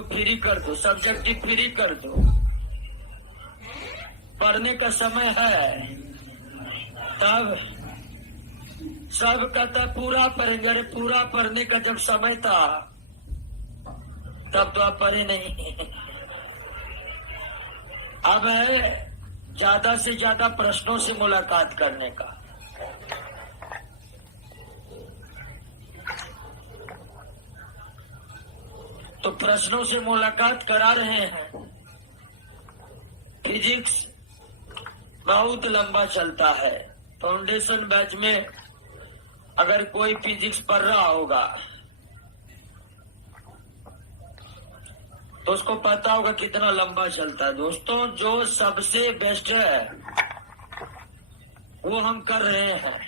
को फ्री कर दो, सब्जेक्टिव फ्री कर दो। पढ़ने का समय है तब सब कहता पूरा पढ़ेंगे। अरे पूरा पढ़ने का जब समय था तब तो आप पढ़े नहीं। अब है ज्यादा से ज्यादा प्रश्नों से मुलाकात करने का। तो प्रश्नों से मुलाकात करा रहे हैं। फिजिक्स बहुत लंबा चलता है। फाउंडेशन बैच में अगर कोई फिजिक्स पढ़ रहा होगा तो उसको पता होगा कितना लंबा चलता है। दोस्तों, जो सबसे बेस्ट है वो हम कर रहे हैं।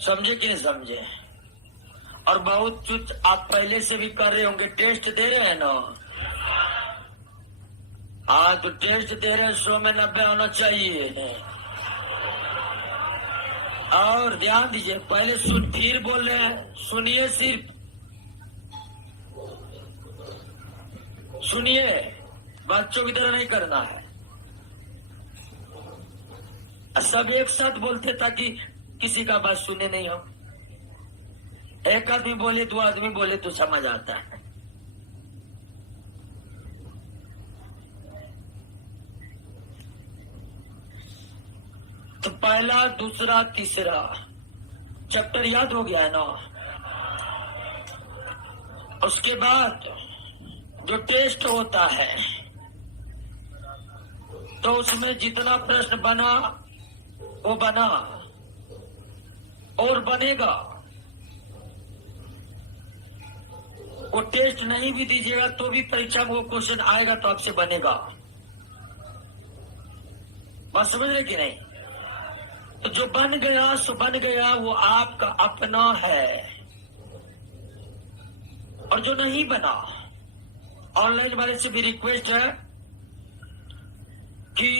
समझे कि नहीं समझे? और बहुत कुछ आप पहले से भी कर रहे होंगे। टेस्ट दे रहे हैं ना? हाँ, तो टेस्ट दे रहे हैं, 100 में 90 होना चाहिए। और ध्यान दीजिए, पहले फिर बोल रहे हैं, सुनिए, सिर्फ सुनिए, बच्चों की तरह नहीं करना है। सब एक साथ बोलते ताकि किसी का बात सुने नहीं हो। एक आदमी बोले, 2 आदमी बोले तो समझ आता है। तो पहला, दूसरा, तीसरा चैप्टर याद हो गया है ना? उसके बाद जो टेस्ट होता है तो उसमें जितना प्रश्न बना वो बना और बनेगा। वो टेस्ट नहीं भी दीजिएगा तो भी परीक्षा में वो क्वेश्चन आएगा तो आपसे बनेगा। बात समझ रहे कि नहीं? तो जो बन गया सो बन गया, वो आपका अपना है। और जो नहीं बना, ऑनलाइन वाले से भी रिक्वेस्ट है कि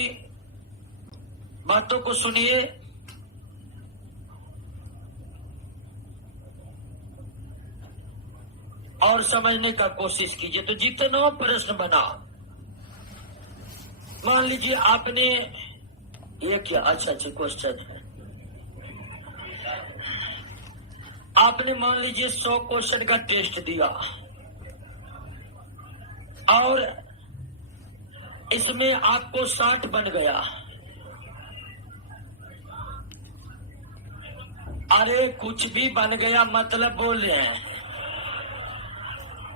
बातों को सुनिए, और समझने का कोशिश कीजिए। तो जितना प्रश्न बना, मान लीजिए आपने ये क्या, अच्छा क्वेश्चन है, आपने मान लीजिए 100 क्वेश्चन का टेस्ट दिया और इसमें आपको 60 बन गया। अरे कुछ भी बन गया मतलब बोल रहे हैं।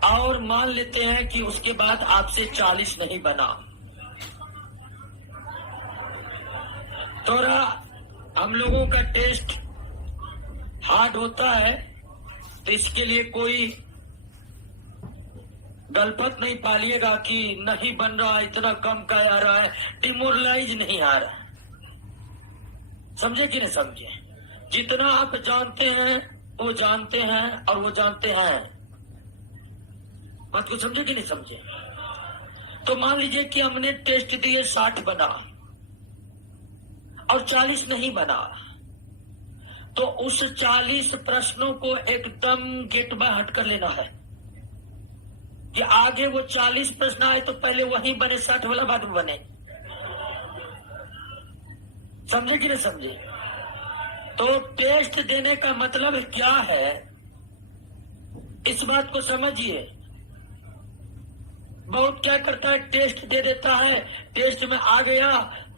और मान लेते हैं कि उसके बाद आपसे 40 नहीं बना। थोड़ा हम लोगों का टेस्ट हार्ड होता है, तो इसके लिए कोई गलपत नहीं पालिएगा कि नहीं बन रहा, इतना कम का आ रहा है, डिमोरलाइज नहीं आ रहा। समझे कि नहीं समझे? जितना आप जानते हैं वो जानते हैं और वो जानते हैं। बात को समझे कि नहीं समझे? तो मान लीजिए कि हमने टेस्ट दिए, 60 बना और 40 नहीं बना, तो उस 40 प्रश्नों को एकदम गेट बाय हट कर लेना है कि आगे वो 40 प्रश्न आए तो पहले वही बने, 60 वाला बाद में बने। समझे कि नहीं समझे? तो टेस्ट देने का मतलब क्या है, इस बात को समझिए। बहुत क्या करता है, टेस्ट दे देता है, टेस्ट में आ गया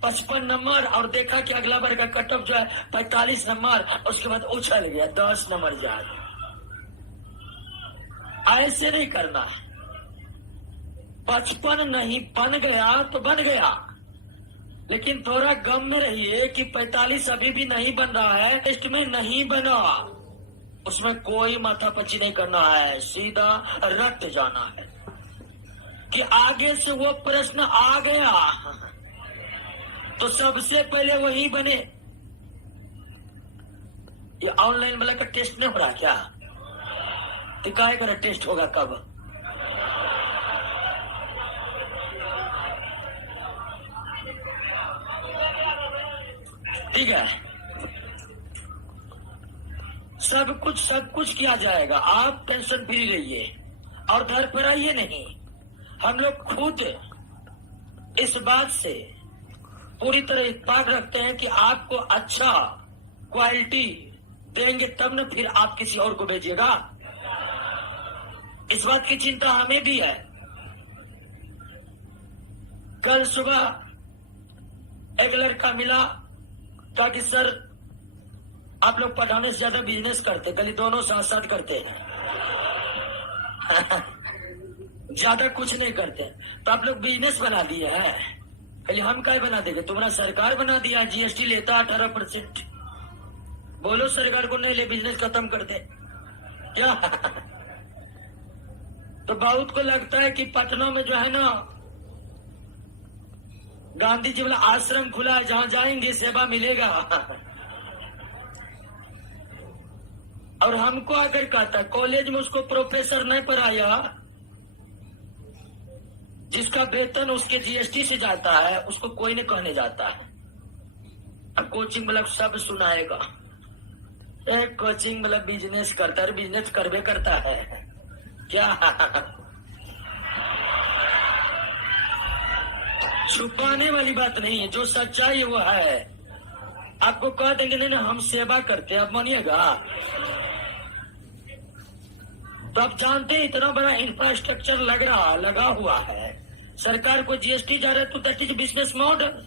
55 नंबर और देखा कि अगला बार का कट ऑफ जो है 45 नंबर, उसके बाद उछल गया 10 नंबर जा गया। ऐसे नहीं करना है। 55 नहीं बन गया तो बन गया, लेकिन थोड़ा गम में रहिए कि 45 अभी भी नहीं बन रहा है, टेस्ट में नहीं बना, उसमें कोई माथापच्ची नहीं करना है, सीधा रट जाना है कि आगे से वो प्रश्न आ गया तो सबसे पहले वही बने। ये ऑनलाइन वाला का टेस्ट नहीं हो रहा क्या? तो काहे का टेस्ट होगा कब? ठीक है, सब कुछ किया जाएगा। आप टेंशन फ्री रहिए और घर पर आइए नहीं। हम लोग खुद इस बात से पूरी तरह इत्तेफाक रखते हैं कि आपको अच्छा क्वालिटी देंगे तब न फिर आप किसी और को भेजिएगा। इस बात की चिंता हमें भी है। कल सुबह एक लड़का मिला, कहा कि सर आप लोग पढ़ाने से ज्यादा बिजनेस करते, कल दोनों साथ साथ करते हैं। ज्यादा कुछ नहीं करते, तो आप लोग बिजनेस बना दिए हैं। कल हम क्या बना देंगे, तुम्हारा सरकार बना दिया, जीएसटी लेता 18%। बोलो सरकार को नहीं ले, बिजनेस खत्म कर दे क्या? तो बहुत को लगता है कि पटना में जो है ना गांधी जी वाला आश्रम खुला है, जहां जाएंगे सेवा मिलेगा। और हमको अगर कहता है कॉलेज में उसको प्रोफेसर नहीं पढ़ाया, जिसका वेतन उसके जीएसटी से जाता है, उसको कोई नहीं कहने जाता है। अब कोचिंग मतलब सब सुनाएगा, कोचिंग मतलब बिजनेस करता है, बिजनेस करवे करता है क्या? छुपाने वाली बात नहीं है, जो सच्चाई वो है। आपको कह देंगे नहीं हम सेवा करते हैं, आप मानिएगा? तो आप जानते हैं इतना बड़ा इंफ्रास्ट्रक्चर लगा हुआ है, सरकार को जीएसटी जा रहा है, तो दैट इज बिजनेस मॉडल।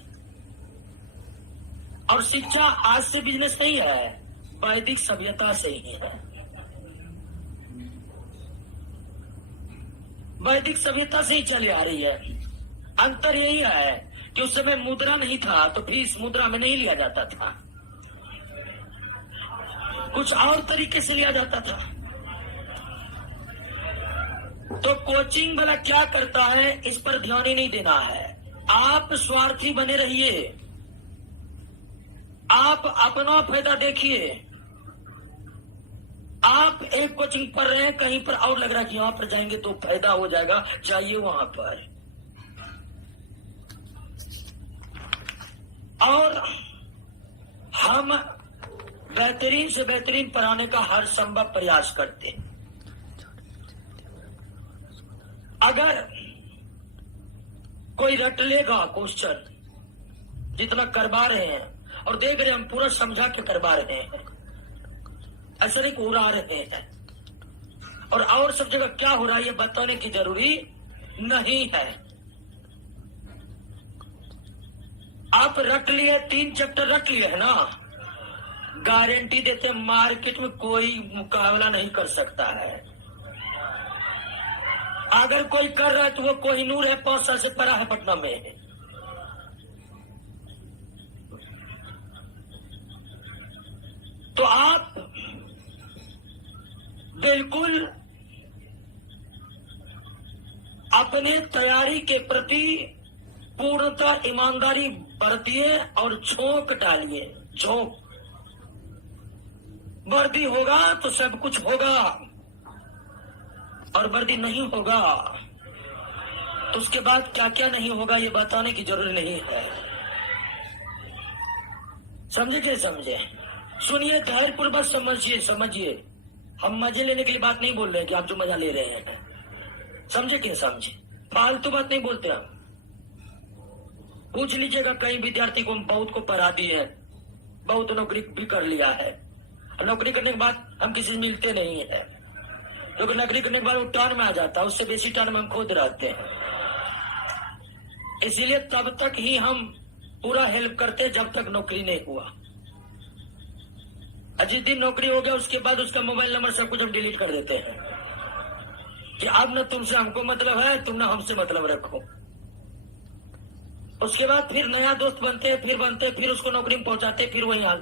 और शिक्षा आज से बिजनेस नहीं है, वैदिक सभ्यता से ही है। वैदिक सभ्यता से ही चली आ रही है। अंतर यही है कि उस समय मुद्रा नहीं था, तो फीस मुद्रा में नहीं लिया जाता था, कुछ और तरीके से लिया जाता था। तो कोचिंग वाला क्या करता है, इस पर ध्यान ही नहीं देना है। आप स्वार्थी बने रहिए, आप अपना फायदा देखिए। आप एक कोचिंग पढ़ रहे हैं, कहीं पर और लग रहा है कि यहां पर जाएंगे तो फायदा हो जाएगा, जाइए वहां पर। और हम बेहतरीन से बेहतरीन पढ़ाने का हर संभव प्रयास करते हैं। अगर कोई रट लेगा क्वेश्चन, जितना करवा रहे हैं, और देख रहे हम पूरा समझा के करवा रहे हैं, ऐसा नहीं उड़ा रहे हैं, और सब जगह क्या हो रहा है ये बताने की जरूरी नहीं है। आप रट लिए, 3 चैप्टर रट लिए है ना, गारंटी देते मार्केट में कोई मुकाबला नहीं कर सकता है। अगर कोई कर रहा है तो वो कोहिनूर है, 5 साल से पढ़ा है पटना में। तो आप बिल्कुल अपने तैयारी के प्रति पूर्णता ईमानदारी बरतिए और झोंक डालिए। झोंक, वर्दी होगा तो सब कुछ होगा, और वर्दी नहीं होगा तो उसके बाद क्या क्या नहीं होगा ये बताने की जरूरत नहीं है। समझे कि समझे? सुनिए, धैर्यपूर्वक समझिए। हम मजे लेने के लिए बात नहीं बोल रहे कि आप जो मजा ले रहे हैं, समझे कि समझे? फालतू बात नहीं बोलते हम। पूछ लीजिएगा, कई विद्यार्थी को बहुत को पढ़ा दिए हैं, बहुत नौकरी भी कर लिया है, और नौकरी करने के बाद हम किसी से मिलते नहीं है, क्योंकि नौकरी करने के बाद वो टर्न में आ जाता है, उससे बेसी टर्न में हम खुद रहते हैं। इसीलिए तब तक ही हम पूरा हेल्प करते जब तक नौकरी नहीं हुआ। जिस दिन नौकरी हो गया उसके बाद उसका मोबाइल नंबर सब कुछ हम डिलीट कर देते हैं कि अब न तुमसे हमको मतलब है, तुम न हमसे मतलब रखो। उसके बाद फिर नया दोस्त बनते, फिर उसको नौकरी में पहुंचाते, फिर वही हाल।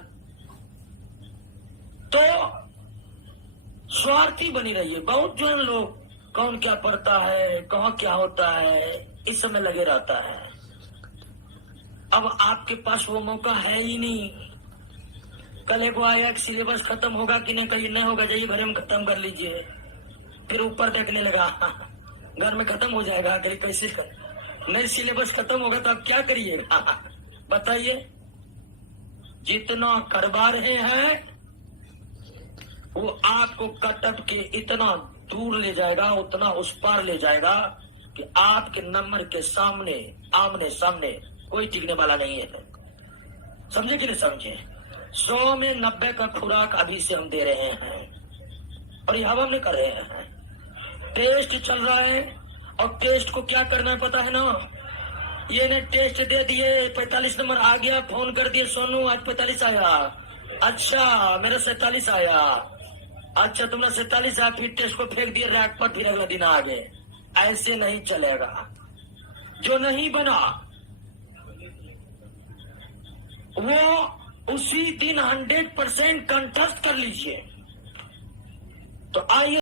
तो स्वार्थी बनी रहिए। बहुत जो है लोग कौन क्या पढ़ता है, कहाँ क्या होता है, इस समय लगे रहता है। अब आपके पास वो मौका है ही नहीं। कल एक आया कि सिलेबस खत्म होगा कि नहीं, कहीं नहीं होगा, जाइए घरे में खत्म कर लीजिए। फिर ऊपर देखने लगा, घर में खत्म हो जाएगा, कहीं कैसे नहीं सिलेबस खत्म होगा तो आप क्या करिएगा? बताइए। जितना करवा रहे हैं वो आपको कटअप के इतना दूर ले जाएगा, उतना उस पार ले जाएगा कि आपके नंबर के सामने आमने सामने कोई टिकने वाला नहीं है। समझे कि नहीं समझे? 100 में 90 का खुराक अभी से हम दे रहे हैं और यह हम नहीं कर रहे हैं। टेस्ट चल रहा है और टेस्ट को क्या करना है पता है ना? ये ने टेस्ट दे दिए, 45 नंबर आ गया, फोन कर दिए, सोनू आज 45 आया। अच्छा मेरा 47 आया। अच्छा तुमने 47 आया, फिर टेस्ट को फेंक दिए रैक पर, फिर अगला दिन आ गए। ऐसे नहीं चलेगा। जो नहीं बना वो उसी दिन 100% कंटेस्ट कर लीजिए। तो आइए